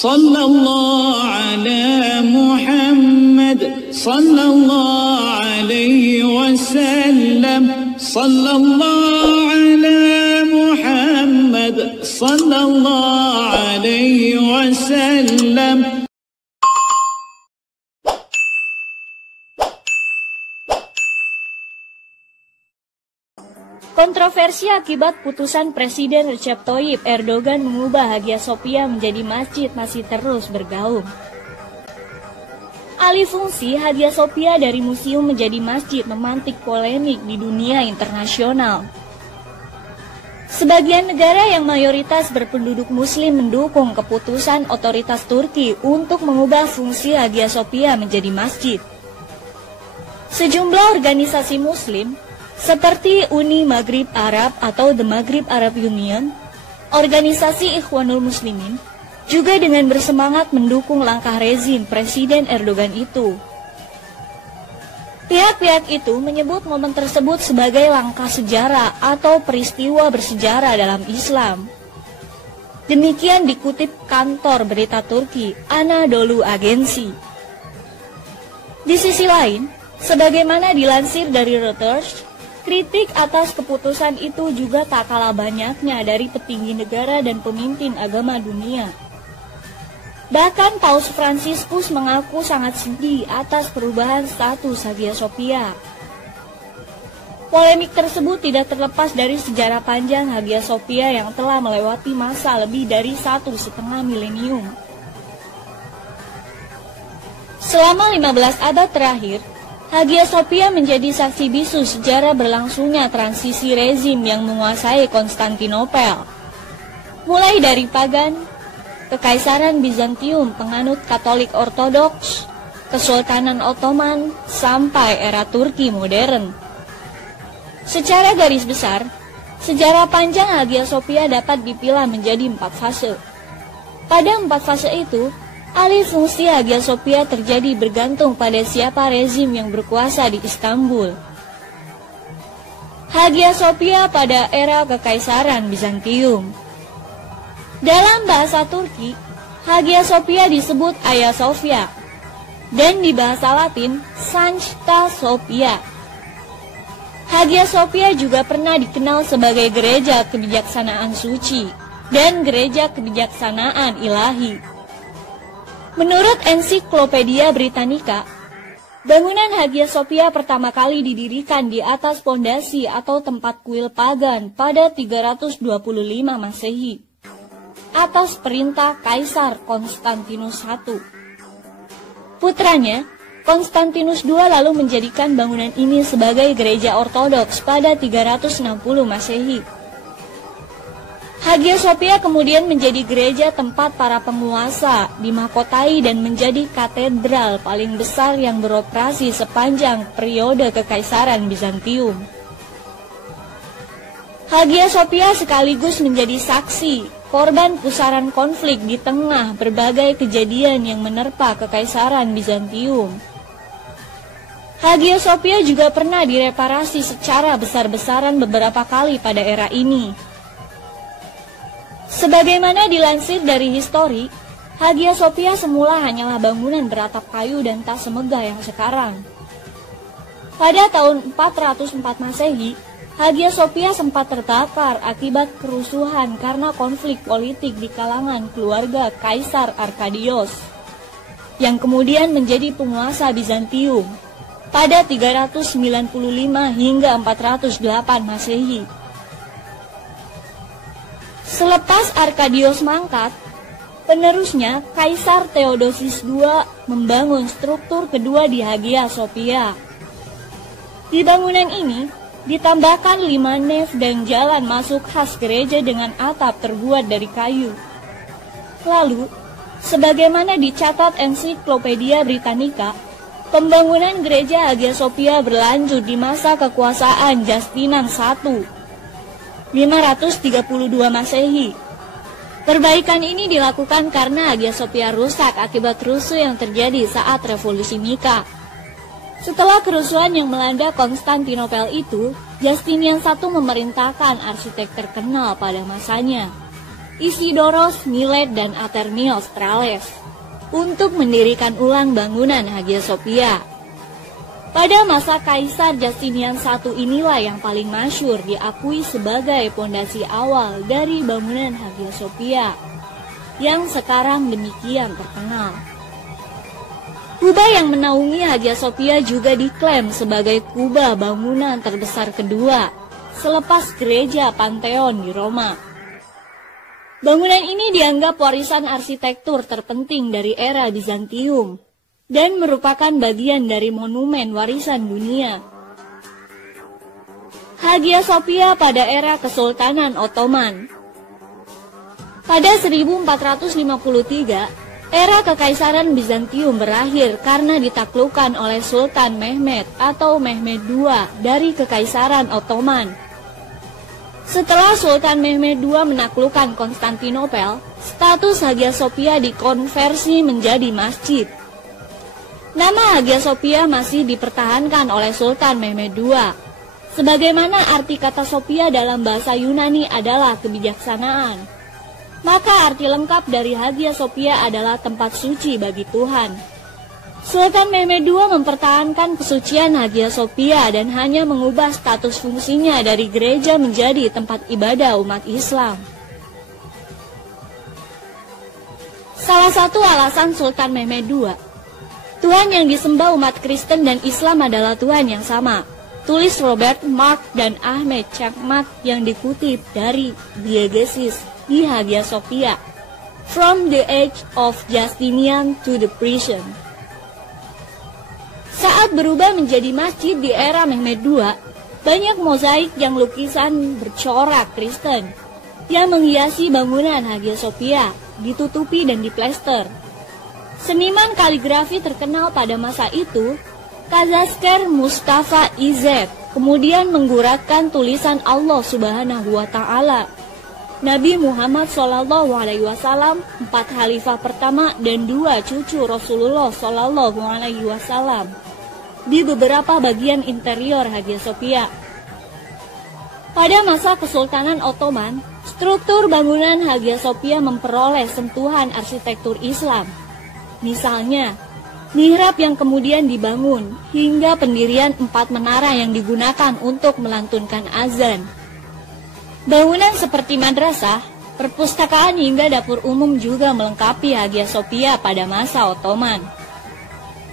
Sallallahu ala Muhammad, sallallahu alaihi wasallam, sallallahu ala Muhammad, sallallahu alaihi wasallam. Kontroversi akibat putusan Presiden Recep Tayyip Erdogan mengubah Hagia Sophia menjadi masjid masih terus bergaung. Alih fungsi Hagia Sophia dari museum menjadi masjid memantik polemik di dunia internasional. Sebagian negara yang mayoritas berpenduduk muslim mendukung keputusan otoritas Turki untuk mengubah fungsi Hagia Sophia menjadi masjid. Sejumlah organisasi muslim seperti Uni Maghrib Arab atau The Maghrib Arab Union, organisasi Ikhwanul Muslimin, juga dengan bersemangat mendukung langkah rezim Presiden Erdogan itu. Pihak-pihak itu menyebut momen tersebut sebagai langkah sejarah atau peristiwa bersejarah dalam Islam. Demikian dikutip kantor berita Turki, Anadolu Agency. Di sisi lain, sebagaimana dilansir dari Reuters, kritik atas keputusan itu juga tak kalah banyaknya dari petinggi negara dan pemimpin agama dunia. Bahkan Paus Fransiskus mengaku sangat sedih atas perubahan status Hagia Sophia. Polemik tersebut tidak terlepas dari sejarah panjang Hagia Sophia yang telah melewati masa lebih dari 1,5 milenium. Selama 15 abad terakhir, Hagia Sophia menjadi saksi bisu sejarah berlangsungnya transisi rezim yang menguasai Konstantinopel. Mulai dari pagan, Kekaisaran Bizantium penganut Katolik Ortodoks, Kesultanan Ottoman, sampai era Turki modern. Secara garis besar, sejarah panjang Hagia Sophia dapat dipilah menjadi 4 fase. Pada 4 fase itu, alih fungsi Hagia Sophia terjadi bergantung pada siapa rezim yang berkuasa di Istanbul. Hagia Sophia pada era Kekaisaran Bizantium. Dalam bahasa Turki, Hagia Sophia disebut Hagia Sophia, dan di bahasa Latin, Sancta Sophia. Hagia Sophia juga pernah dikenal sebagai Gereja Kebijaksanaan Suci dan Gereja Kebijaksanaan Ilahi. Menurut Ensiklopedia Britannica, bangunan Hagia Sophia pertama kali didirikan di atas pondasi atau tempat kuil pagan pada 325 Masehi atas perintah Kaisar Konstantinus I. Putranya, Konstantinus II lalu menjadikan bangunan ini sebagai gereja ortodoks pada 360 Masehi. Hagia Sophia kemudian menjadi gereja tempat para penguasa, dimahkotai dan menjadi katedral paling besar yang beroperasi sepanjang periode Kekaisaran Bizantium. Hagia Sophia sekaligus menjadi saksi, korban pusaran konflik di tengah berbagai kejadian yang menerpa Kekaisaran Bizantium. Hagia Sophia juga pernah direparasi secara besar-besaran beberapa kali pada era ini. Sebagaimana dilansir dari histori, Hagia Sophia semula hanyalah bangunan beratap kayu dan tak semegah yang sekarang. Pada tahun 404 Masehi, Hagia Sophia sempat terbakar akibat kerusuhan karena konflik politik di kalangan keluarga Kaisar Arkadios, yang kemudian menjadi penguasa Bizantium pada 395 hingga 408 Masehi. Selepas Arkadios mangkat, penerusnya Kaisar Theodosius II membangun struktur kedua di Hagia Sophia. Di bangunan ini ditambahkan 5 nef dan jalan masuk khas gereja dengan atap terbuat dari kayu. Lalu, sebagaimana dicatat Ensiklopedia Britannica, pembangunan gereja Hagia Sophia berlanjut di masa kekuasaan Justinus I, 532 Masehi. Perbaikan ini dilakukan karena Hagia Sophia rusak akibat rusuh yang terjadi saat Revolusi Mika. Setelah kerusuhan yang melanda Konstantinopel itu, Justinian I memerintahkan arsitek terkenal pada masanya, Isidoros, Milet, dan Artemios Tralles untuk mendirikan ulang bangunan Hagia Sophia. Pada masa Kaisar Justinian I inilah yang paling masyhur diakui sebagai pondasi awal dari bangunan Hagia Sophia yang sekarang demikian terkenal. Kubah yang menaungi Hagia Sophia juga diklaim sebagai kubah bangunan terbesar kedua selepas gereja Pantheon di Roma. Bangunan ini dianggap warisan arsitektur terpenting dari era Bizantium dan merupakan bagian dari monumen warisan dunia. Hagia Sophia pada era Kesultanan Ottoman. Pada 1453, era Kekaisaran Bizantium berakhir karena ditaklukkan oleh Sultan Mehmed atau Mehmed II dari Kekaisaran Ottoman. Setelah Sultan Mehmed II menaklukkan Konstantinopel, status Hagia Sophia dikonversi menjadi masjid. Nama Hagia Sophia masih dipertahankan oleh Sultan Mehmed II. Sebagaimana arti kata Sophia dalam bahasa Yunani adalah kebijaksanaan, maka arti lengkap dari Hagia Sophia adalah tempat suci bagi Tuhan. Sultan Mehmed II mempertahankan kesucian Hagia Sophia dan hanya mengubah status fungsinya dari gereja menjadi tempat ibadah umat Islam. Salah satu alasan Sultan Mehmed II, Tuhan yang disembah umat Kristen dan Islam adalah Tuhan yang sama, tulis Robert Mark dan Ahmed Chakmak yang dikutip dari Diegesis di Hagia Sophia, From the Age of Justinian to the Prison. Saat berubah menjadi masjid di era Mehmed II, banyak mozaik yang lukisan bercorak Kristen yang menghiasi bangunan Hagia Sophia, ditutupi dan diplester. Seniman kaligrafi terkenal pada masa itu, Kazasker Mustafa Izzet, kemudian mengguratkan tulisan Allah Subhanahu wa Ta'ala, Nabi Muhammad SAW, 4 khalifah pertama dan 2 cucu Rasulullah SAW di beberapa bagian interior Hagia Sophia. Pada masa Kesultanan Ottoman, struktur bangunan Hagia Sophia memperoleh sentuhan arsitektur Islam. Misalnya, mihrab yang kemudian dibangun hingga pendirian 4 menara yang digunakan untuk melantunkan azan. Bangunan seperti madrasah, perpustakaan hingga dapur umum juga melengkapi Hagia Sophia pada masa Ottoman.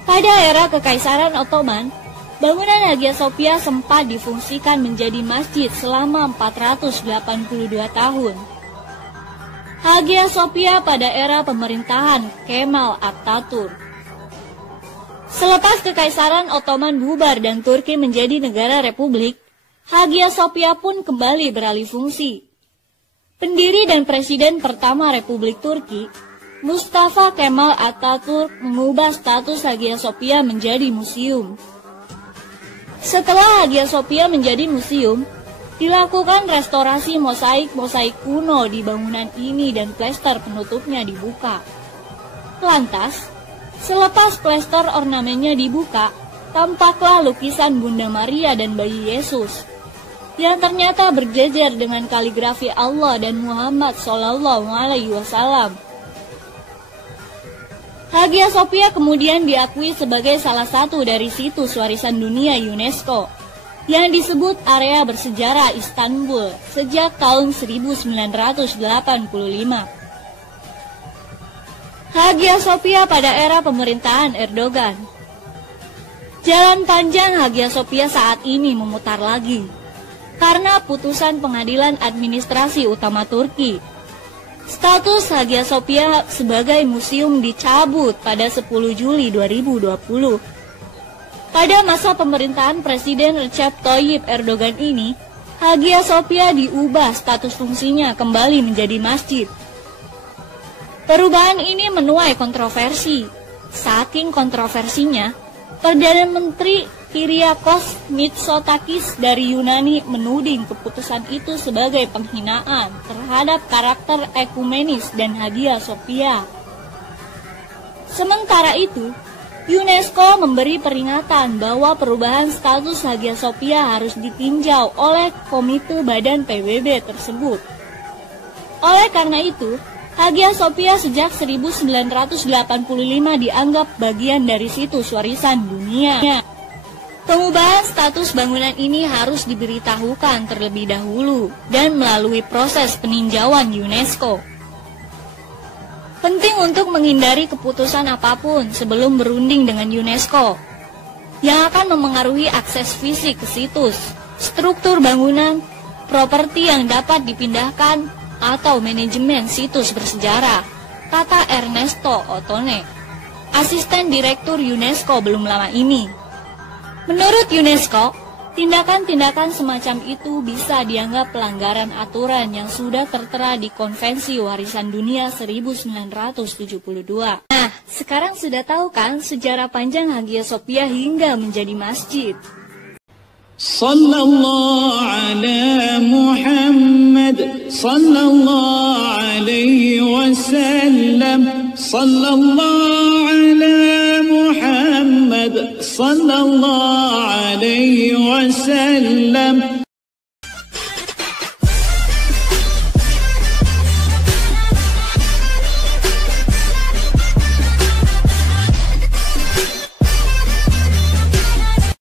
Pada era Kekaisaran Ottoman, bangunan Hagia Sophia sempat difungsikan menjadi masjid selama 482 tahun. Hagia Sophia pada era pemerintahan Kemal Atatürk. Selepas Kekaisaran Ottoman bubar dan Turki menjadi negara republik, Hagia Sophia pun kembali beralih fungsi. Pendiri dan presiden pertama Republik Turki, Mustafa Kemal Atatürk, mengubah status Hagia Sophia menjadi museum. Setelah Hagia Sophia menjadi museum, dilakukan restorasi mosaik-mosaik kuno di bangunan ini dan plester penutupnya dibuka. Lantas, selepas plester ornamennya dibuka, tampaklah lukisan Bunda Maria dan bayi Yesus yang ternyata berjejer dengan kaligrafi Allah dan Muhammad SAW. Hagia Sophia kemudian diakui sebagai salah satu dari situs warisan dunia UNESCO yang disebut area bersejarah Istanbul sejak tahun 1985. Hagia Sophia pada era pemerintahan Erdogan. Jalan panjang Hagia Sophia saat ini memutar lagi karena putusan Pengadilan Administrasi Utama Turki. Status Hagia Sophia sebagai museum dicabut pada 10 Juli 2020. Pada masa pemerintahan Presiden Recep Tayyip Erdogan ini, Hagia Sophia diubah status fungsinya kembali menjadi masjid. Perubahan ini menuai kontroversi. Saking kontroversinya, Perdana Menteri Kyriakos Mitsotakis dari Yunani menuding keputusan itu sebagai penghinaan terhadap karakter ekumenis dan Hagia Sophia. Sementara itu, UNESCO memberi peringatan bahwa perubahan status Hagia Sophia harus ditinjau oleh Komite Badan PBB tersebut. Oleh karena itu, Hagia Sophia sejak 1985 dianggap bagian dari situs warisan dunia. Pengubahan status bangunan ini harus diberitahukan terlebih dahulu dan melalui proses peninjauan UNESCO. Penting untuk menghindari keputusan apapun sebelum berunding dengan UNESCO yang akan memengaruhi akses fisik ke situs, struktur bangunan, properti yang dapat dipindahkan, atau manajemen situs bersejarah, kata Ernesto Ottone, asisten direktur UNESCO belum lama ini. Menurut UNESCO, tindakan-tindakan semacam itu bisa dianggap pelanggaran aturan yang sudah tertera di Konvensi Warisan Dunia 1972. Nah, sekarang sudah tahu kan sejarah panjang Hagia Sophia hingga menjadi masjid. Sallallahu ala Muhammad, sallallahu alaihi wasallam, sallallahu ala Muhammad, sallallahu alaihi wasallam.